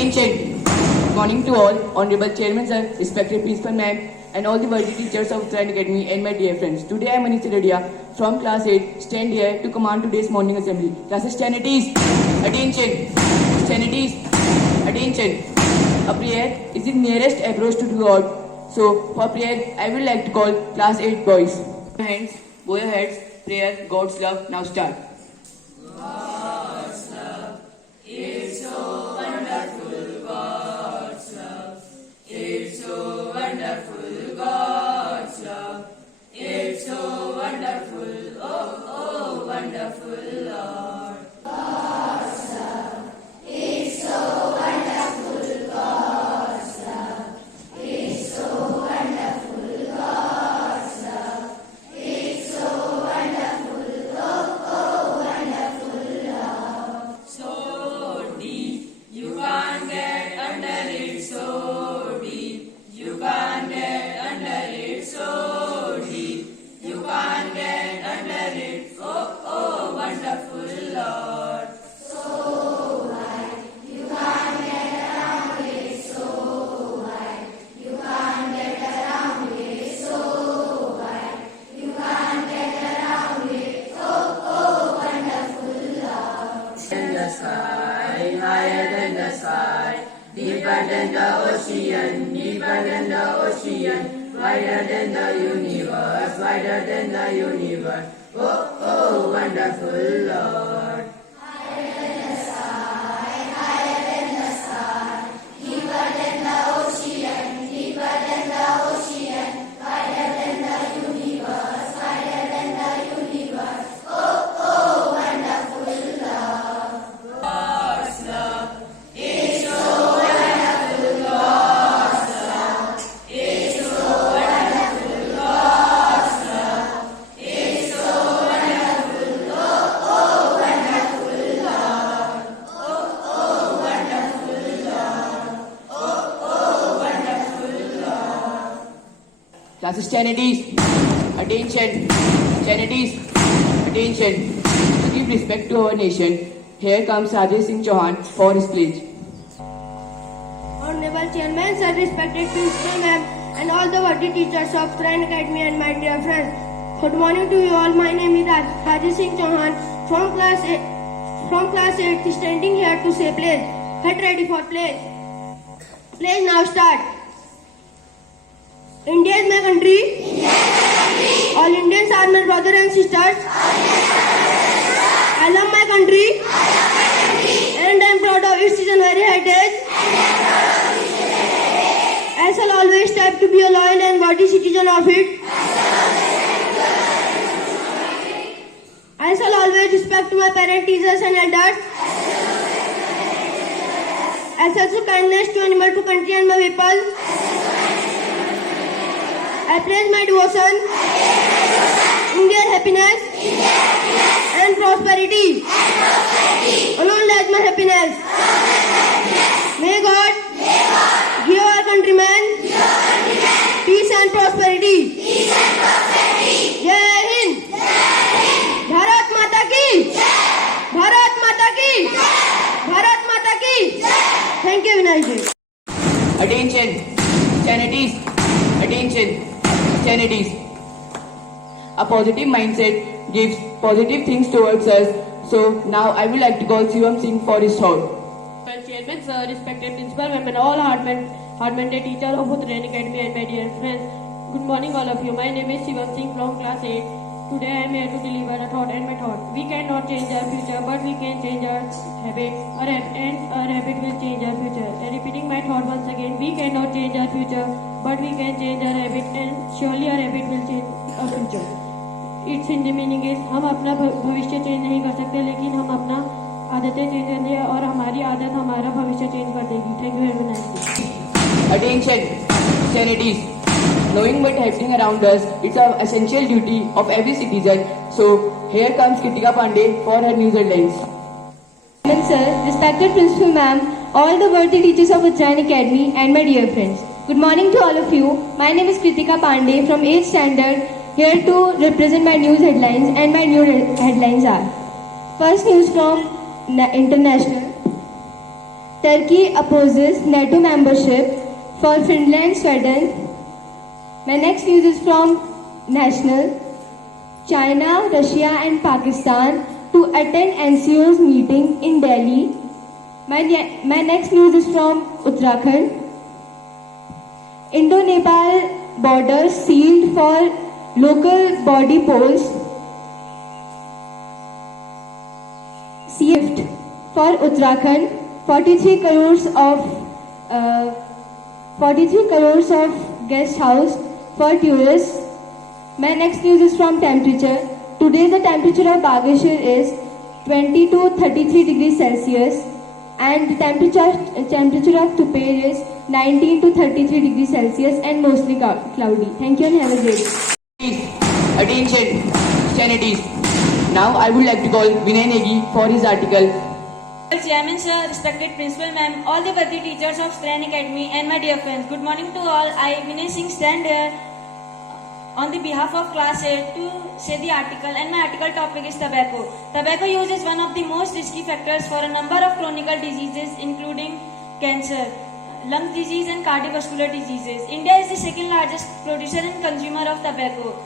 Attention! Good morning to all, Honorable Chairman Sir, respected Principal Ma'am, and all the worthy teachers of Uttarayan Academy and my dear friends. Today I am Manish Redia from class 8, stand here to command today's morning assembly. Classes 10 at ease. Attention! 10 at ease. Attention! A prayer is the nearest approach to God. So for prayer, I would like to call class 8 boys. Hands, bow your heads, prayer, God's love. Now start. God's love, it's so wonderful. God's love, it's so wonderful. God's love, it's so wonderful. Oh, oh, wonderful Lord. God's love, it's so wonderful. God's love, it's so wonderful. God's love, it's so wonderful. Oh, oh, wonderful love. So deep, you can't get under it. So deep, you can't get under it. So deep, you can't get under it. Oh, oh, wonderful Lord. So wide, you can't get around it. So wide, you can't get around it. So wide, you can't get around it. Oh, oh, wonderful Lord. In the sky, higher than the sky, deeper than the ocean, deeper than the ocean, wider than the universe, wider than the universe. Oh, oh, wonderful Lord. Higher than the sky, higher than the sky, deeper than the ocean, deeper than the ocean, wider than the universe, wider than the universe. Oh, oh, wonderful love. God's love is so wonderful. God's love is so wonderful. God's love is so wonderful. Oh, oh, wonderful Lord. Oh, oh, wonderful Lord. Oh, oh, wonderful Lord. Classes 10 at ease. Attention! 10 at ease. Attention! To give respect to our nation, here comes Rajesh Singh Chauhan for his pledge. Honorable Chairman, Sir, respected Principal Ma'am, and all the worthy teachers of Uttarayan Academy and my dear friends. Good morning to you all. My name is Rajesh Singh Chauhan from class 8, standing here to say pledge. Get ready for pledge. Pledge now start. India is my country. All Indians are my brothers and sisters. I love my country. And I am proud of its very heritage. I shall always strive to be a loyal and worthy citizen of it. I shall always respect my parents, teachers and elders. I shall show kindness to animals, to country and my people. I pledge my devotion in their happiness and prosperity. Alone lies my happiness. May God give our countrymen peace and prosperity. Jai Hind. Bharat Mata ki. Bharat Mata ki. Bharat Mata ki. Thank you, Vinay. Attention! 10 at ease. Attention! 10 at ease. A positive mindset gives positive things towards us. So now I would like to call Shivam Singh for his thought. Well, Chairman, Sir, respected Principal, Ma'am, and all hard-minded teachers of Uttarayan Academy and my dear friends. Good morning, all of you. My name is Shivam Singh from class 8. Today I am here to deliver a thought and my thought. We cannot change our future, but we can change our habits. And our habit will change our future. And repeating my thought once again, we cannot change our future, but we can change our habit, and surely our habit will change our future. Its Hindi meaning is हम अपना भविष्य change नहीं कर सकते, लेकिन हम अपना आदतें चेंज करेंगे और हमारी आदत हमारा भविष्य चेंज कर देगी. Thank you very much. Attention! 10 at ease. Knowing what's happening around us, it's an essential duty of every citizen. So here comes Kritika Pandey for her news headlines. Chairman Sir, respected Principal Ma'am, all the worthy teachers of Uttarayan Academy and my dear friends. Good morning to all of you. My name is Kritika Pandey from 8th standard, here to represent my news headlines, and my news headlines are: first news from international. Turkey opposes NATO membership for Finland, Sweden. My next news is from National. China, Russia and Pakistan to attend NCO's meeting in Delhi. My next news is from Uttarakhand. Indo-Nepal border sealed for local body polls. Shift for Uttarakhand, 43 crores of guest house for tourists. My next news is from temperature. Today the temperature of Bageshwar is 20 to 33 degrees Celsius and the temperature of Tupper is 19 to 33 degrees Celsius and mostly cloudy. Thank you and have a great day. Attention, sanities. Now I would like to call Vinay Negi for his article. Chairman sir, respected principal ma'am, all the worthy teachers of Strand Academy and my dear friends, good morning to all. I, Vinay Singh, stand here on the behalf of class 8 to say the article, and my article topic is tobacco. Tobacco use is one of the most risky factors for a number of chronic diseases including cancer, lung disease and cardiovascular diseases. India is the second largest producer and consumer of tobacco.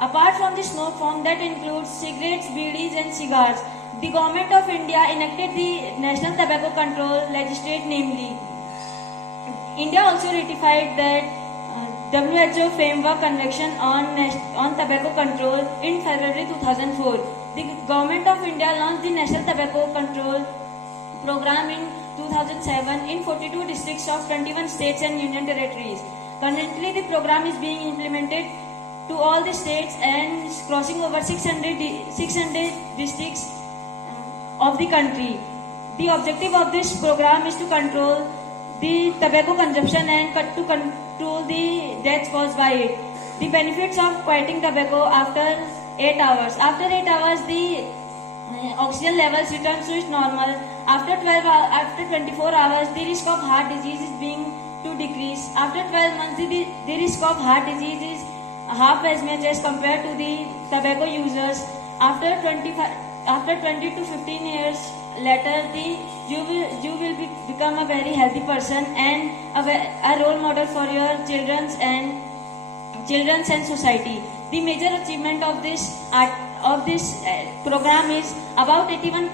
Apart from the smoke form that includes cigarettes, beedies and cigars, the Government of India enacted the National Tobacco Control Legislation, namely. India also ratified that WHO Framework Convention on Tobacco Control in February 2004. The Government of India launched the National Tobacco Control Program in 2007 in 42 districts of 21 states and union territories. Currently, the program is being implemented to all the states and is crossing over 600 districts of the country. The objective of this program is to control the tobacco consumption and to control the deaths caused by it. The benefits of quitting tobacco after 8 hours. After 8 hours, the oxygen levels return to its normal. After 24 hours, the risk of heart disease is being to decrease. After 12 months, the risk of heart disease is half as much as compared to the tobacco users. After 20 to 15 years later, you will become a very healthy person and a role model for your children's and society. The major achievement of this program is about 81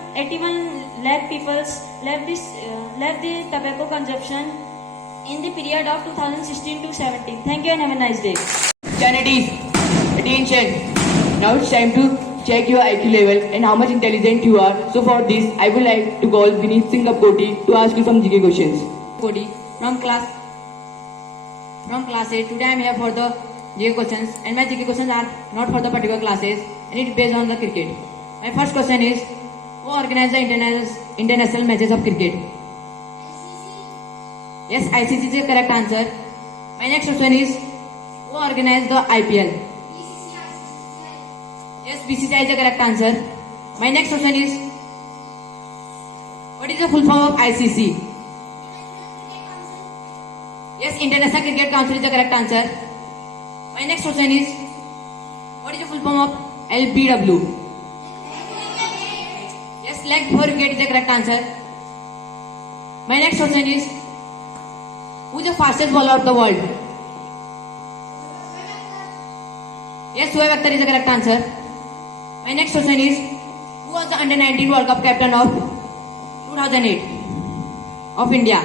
lakh people left the tobacco consumption in the period of 2016 to 17. Thank you and have a nice day. Sanities, attention. Now it's time to check your IQ level and how much intelligent you are. So for this, I would like to call Vineet Singh Kapkoti to ask you some GK questions. Cody from class 8. Today I am here for the GK questions, and my GK questions are not for the particular classes and it's based on the cricket. My first question is, who organized the international matches of cricket? Yes, ICC is the correct answer. My next question is, who organized the IPL? Yes, BCCI is the correct answer. My next question is, what is the full form of ICC? Yes, International Cricket Council is the correct answer. My next question is, what is the full form of LBW? Yes, leg before wicket is the correct answer. My next question is, who is the fastest bowler of the world? Yes, Shoaib Akhtar is the correct answer. My next question is, who was the Under-19 World Cup captain of 2008 of India?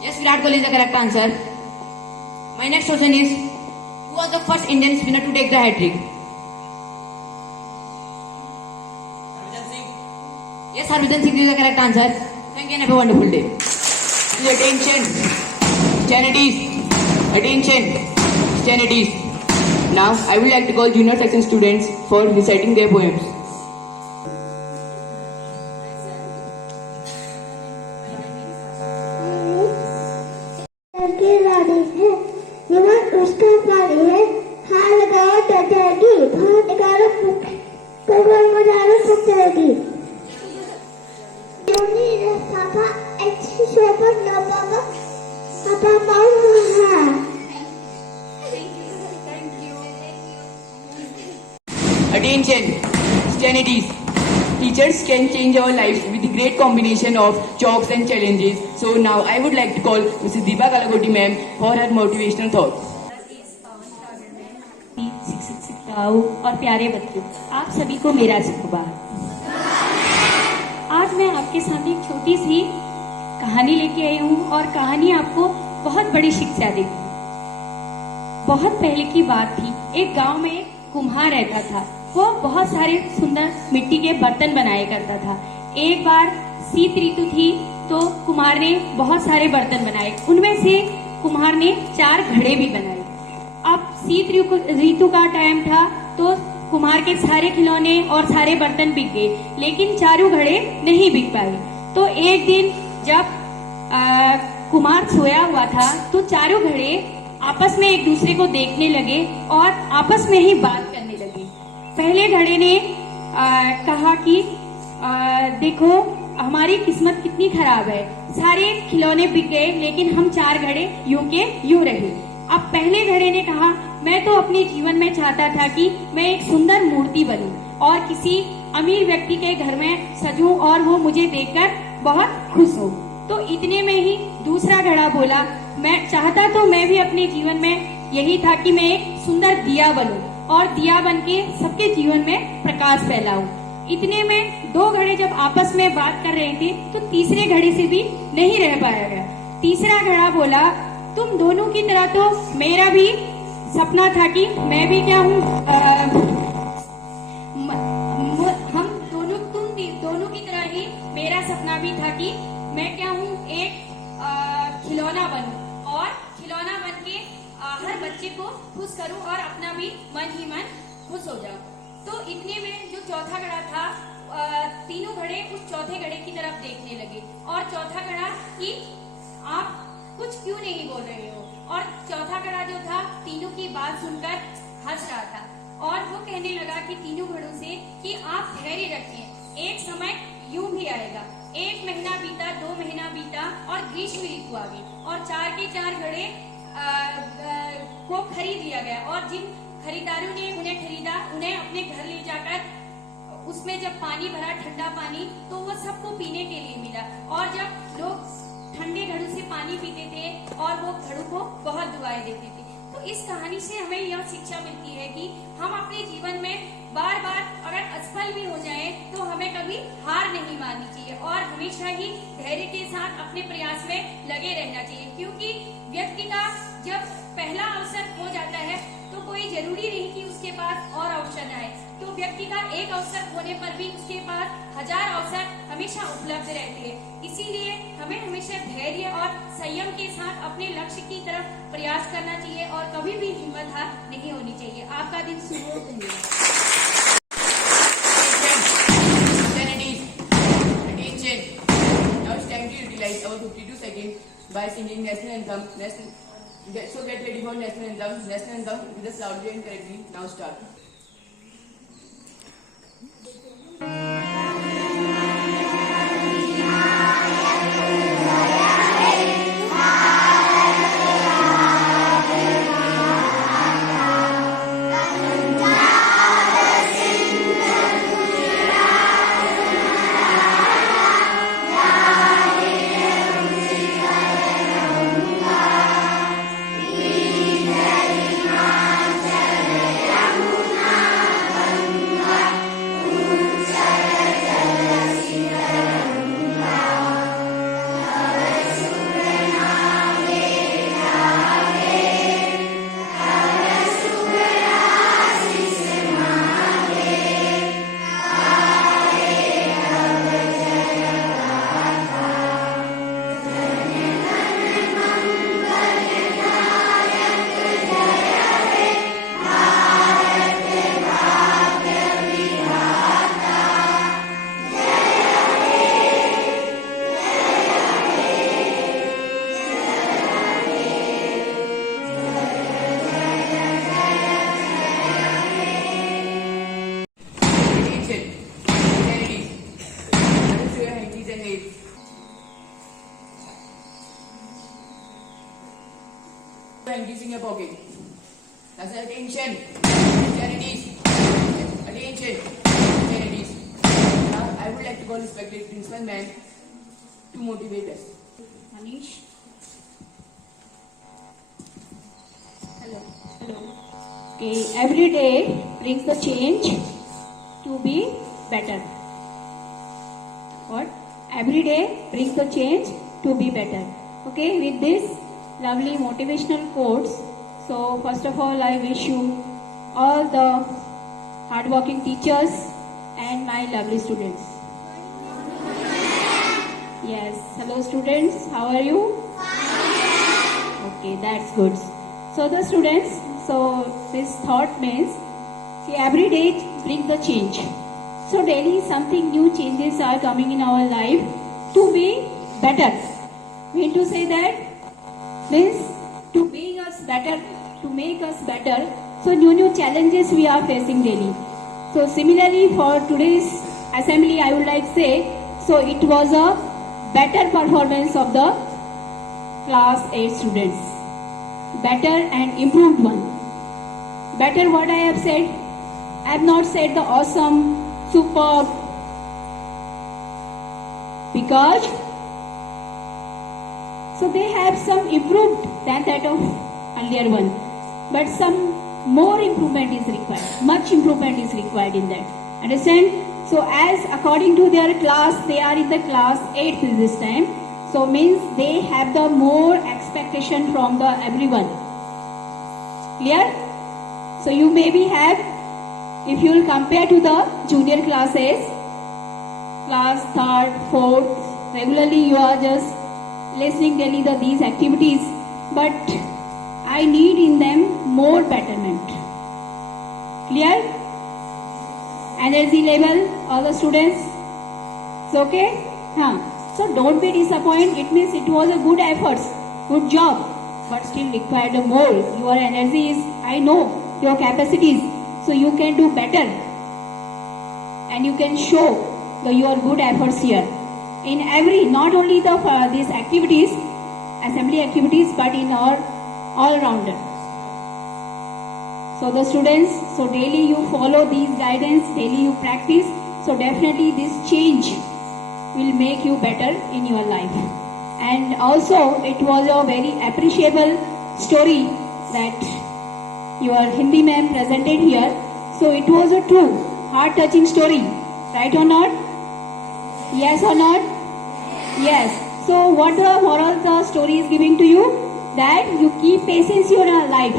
Yes, Virat Kohli is the correct answer. My next question is, who was the first Indian spinner to take the hat-trick? Yes, Harbhajan Singh is the correct answer. Thank you and have a wonderful day. Attention, sanities, attention, sanities. Now I would like to call junior section students for reciting their poems. की रानी है युवक उसका प्राणी है हार लगाओ डर जाएगी बाहर निकालो कई मजालो फूक जाएगी पापा अच्छी शोभा न पापा पापा पापा Attention, sanities. Teacher Teachers can change our lives with the great combination of jokes and challenges. So now I would like to call Mrs. Deepa Kalagoti ma'am for her motivational thoughts. शिक्षिकाओं और प्यारे बच्चों, आप सभी को मेरा शुभकामनाएं। आज मैं आपके सामने एक छोटी सी कहानी लेके आई हूँ और कहानी आपको बहुत बड़ी शिक्षा देगी। बहुत पहले की बात थी, एक गांव में कुम्हार रहता था। वो बहुत सारे सुंदर मिट्टी के बर्तन बनाया करता था। एक बार शीत ऋतु थी तो कुम्हार ने बहुत सारे बर्तन बनाए। उनमें से कुम्हार ने 4 घड़े भी बनाए। अब शीत ऋतु का टाइम था तो कुम्हार के सारे खिलौने और सारे बर्तन बिक गए, लेकिन 4 घड़े नहीं बिक पाए। तो एक दिन जब कुम्हार सोया हुआ था तो 4 घड़े आपस में एक दूसरे को देखने लगे और आपस में ही बात करने लगे। पहले घड़े ने कहा कि देखो हमारी किस्मत कितनी खराब है, सारे खिलौने बिक गए लेकिन हम 4 घड़े यूं के यूं रहे। अब पहले घड़े ने कहा मैं तो अपने जीवन में चाहता था कि मैं एक सुंदर मूर्ति बनूं और किसी अमीर व्यक्ति के घर में सजूं और वो मुझे देखकर बहुत खुश हो। तो इतने में ही दूसरा घड़ा बोला मैं चाहता तो मैं भी अपने जीवन में यही था कि मैं एक सुंदर दिया बनूं और दिया बन के सबके जीवन में प्रकाश फैलाऊं। इतने में 2 घड़े जब आपस में बात कर रहे थे तो तीसरे घड़े से भी नहीं रह पाया गया। तीसरा घड़ा बोला तुम दोनों की तरह तो मेरा भी सपना था कि मैं भी क्या हूँ, हम दोनों की तरह ही मेरा सपना भी था कि मैं क्या हूँ, एक खिलौना बनूं और खिलौना बन के हर बच्चे को खुश करूं और अपना भी मन ही मन खुश हो जाऊं। तो इतने में जो चौथा घड़ा था, तीनों घड़े उस चौथे घड़े की तरफ देखने लगे और चौथा घड़ा कि आप कुछ क्यों नहीं बोल रहे हो। और चौथा घड़ा जो था तीनों की बात सुनकर हंस रहा था और वो कहने लगा कि तीनों घड़ों से कि आप धैर्य रखिए, एक समय यूं भी आएगा। 1 महीना बीता, 2 महीना बीता और ग्रीष्म ऋतु आ गई और 4 के 4 घड़े को खरीद लिया गया और जिन खरीदारों ने उन्हें खरीदा उन्हें अपने घर ले जाकर उसमें जब पानी भरा, ठंडा पानी, तो वो सबको पीने के लिए मिला। और जब लोग ठंडे घड़ों से पानी पीते थे और वो घड़ों को बहुत दुआएं देते थे। तो इस कहानी से हमें यह शिक्षा मिलती है कि हम अपने जीवन में बार बार अगर असफल भी हो जाए तो हमें कभी हार नहीं माननी चाहिए और हमेशा ही धैर्य के साथ अपने प्रयास में लगे रहना चाहिए। क्योंकि व्यक्ति का जब पहला अवसर हो जाता है तो कोई जरूरी नहीं कि उसके पास और अवसर आए। तो व्यक्ति का एक अवसर होने पर भी उसके पास 1000 अवसर हमेशा उपलब्ध रहते हैं। इसीलिए हमें हमेशा धैर्य और संयम के साथ अपने लक्ष्य की तरफ प्रयास करना चाहिए और कभी भी हिम्मत हार नहीं होनी चाहिए। आपका दिन शुभ हो। Now it's time to utilize our 52 seconds by singing national anthem. So get ready for national anthem. National anthem with us loudly and correctly. Now start. Hankies in your pocket. That's attention. Attention. Attention. Now I would would like to call respected principal ma'am to motivate us. Manish. Hello. Okay, every day brings the change to be better. What? Every day brings the change to be better. Okay, with this lovely motivational quotes. So first of all, I wish you all the hardworking teachers and my lovely students. Yes, hello students, how are you? Okay, that's good. So the students, so this thought means, see, every day brings the change. So daily something new changes are coming in our life to be better. Mean to say that means to being us better, to make us better. So new challenges we are facing daily. So similarly for today's assembly, I would like to say, so it was a better performance of the class 8 students. Better and improved one. Better what I have said. I have not said the awesome, superb, because so they have some improved than that of earlier one. But some more improvement is required. Much improvement is required in that. Understand? So as according to their class, they are in the class 8 this time. So means they have the more expectation from the everyone. Clear? So you maybe have, if you will compare to the junior classes, class 3rd, 4th, regularly you are just listening daily these activities, but I need in them more betterment. Clear? Energy level, all the students? It's okay? So don't be disappointed. It means it was a good effort, good job, but still required more. Your energy is, I know, your capacities, so you can do better. And you can show your good efforts here. In every, not only these activities, assembly activities, but in our all-rounder. So the students, so daily you follow these guidance, daily you practice, so definitely this change will make you better in your life. And also it was a very appreciable story that your Hindi ma'am presented here. So it was a true, heart-touching story, right or not? Yes or not? Yes. So what the moral the story is giving to you? That you keep patience in your life.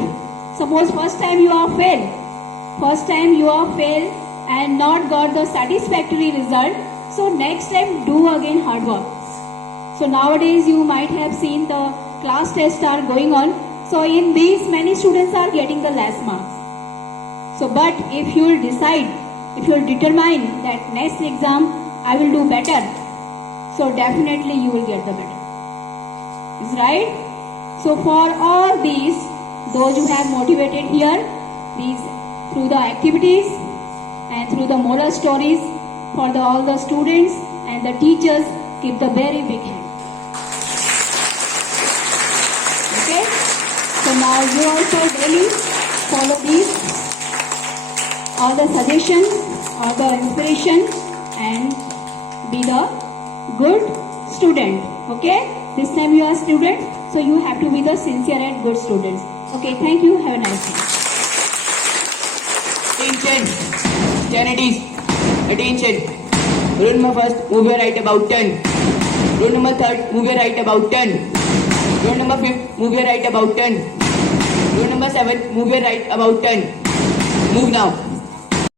Suppose first time you are failed and not got the satisfactory result. So next time do again hard work. So nowadays you might have seen the class tests are going on. So in these many students are getting the less marks. So but if you will decide, if you will determine that next exam I will do better, so definitely you will get the better. Is right? So for all these, those who have motivated here, these through the activities and through the moral stories, for all the students and the teachers, give the very big hand. Okay? So now you also daily follow these, all the suggestions, all the inspiration, and be the good student. Okay? This time you are student, so you have to be the sincere and good students. Okay, thank you. Have a nice day. Attention, Charities, attention. Roll number first, move your right about 10. Roll number third, move your right about 10. Roll number fifth, move your right about 10. Roll number 7, move your right about 10. Move now.